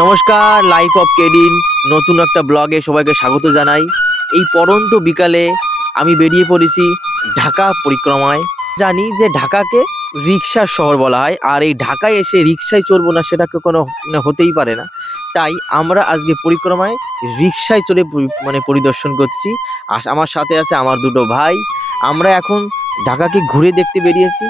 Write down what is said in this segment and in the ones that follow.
নমস্কার, life of কেডিন নতুন একটা ব্লগে সবাইকে স্বাগত জানাই। এই পড়ন্ত বিকালে আমি বেরিয়ে পড়েছি ঢাকা পরিক্রমায়। জানি যে ঢাকাকে রিক্সার শহর বলা হয়, আর এই ঢাকায় এসে রিক্সায় চড়বো না সেটাকে কোনো হতেই পারে না। তাই আমরা আজকে পরিক্রমায় রিক্সায় চড়ে পরিদর্শন করছি। আর আমার সাথে আছে আমার দুটো ভাই। আমরা এখন ঢাকাকে ঘুরে দেখতে বেরিয়েছি।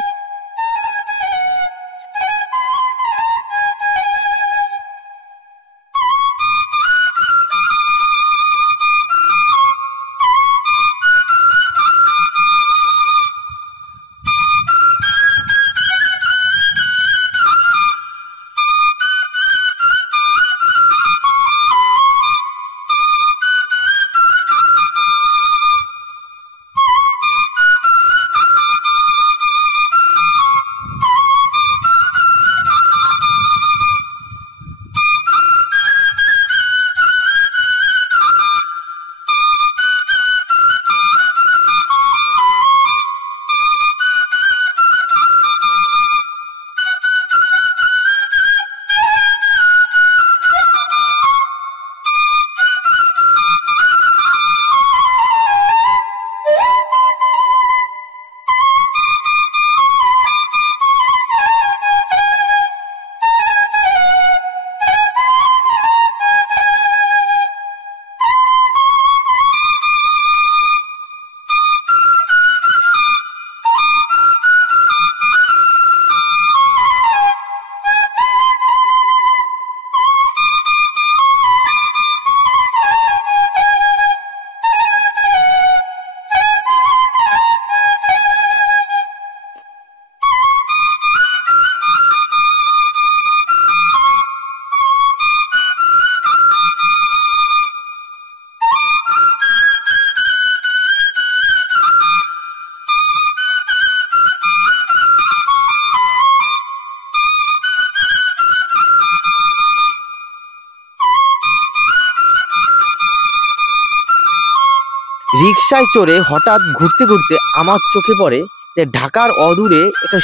রিক্সায় চড়ে হঠাৎ ঘুরতে ঘুরতে আমার চোখে পড়ে যে ঢাকার অদূরে একটা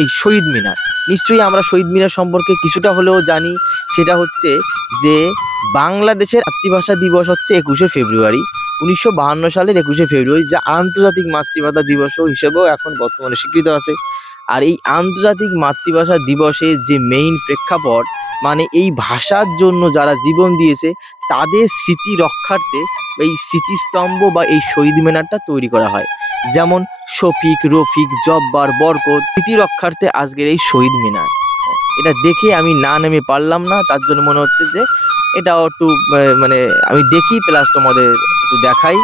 এই শহীদ মিনার। নিশ্চয়ই আমরা শহীদ মিনার সম্পর্কে কিছুটা হলেও জানি। সেটা হচ্ছে যে বাংলাদেশের মাতৃভাষা দিবস হচ্ছে 21শে ফেব্রুয়ারি, 1952 সালের 21শে ফেব্রুয়ারি, যা আন্তর্জাতিক মাতৃভাষা দিবস হিসেবেও এখন বর্তমানে স্বীকৃত আছে। আর এই আন্তর্জাতিক মাতৃভাষা দিবসে যে মেইন প্রেক্ষাপট, এই ভাষার জন্য যারা জীবন দিয়েছে তাদের স্মৃতি রক্ষার্থে এই স্মৃতিস্তম্ভ বা এই শহীদ মিনারটা তৈরি করা হয়। যেমন শফিক, রফিক, জব্বার, বরকত স্মৃতি রক্ষার্থে আজকের এই শহীদ মিনার। এটা দেখে আমি না নেমে পারলাম না, তার জন্য মনে হচ্ছে যে এটাও একটু আমি দেখি প্লাস তোমাদের একটু দেখাই।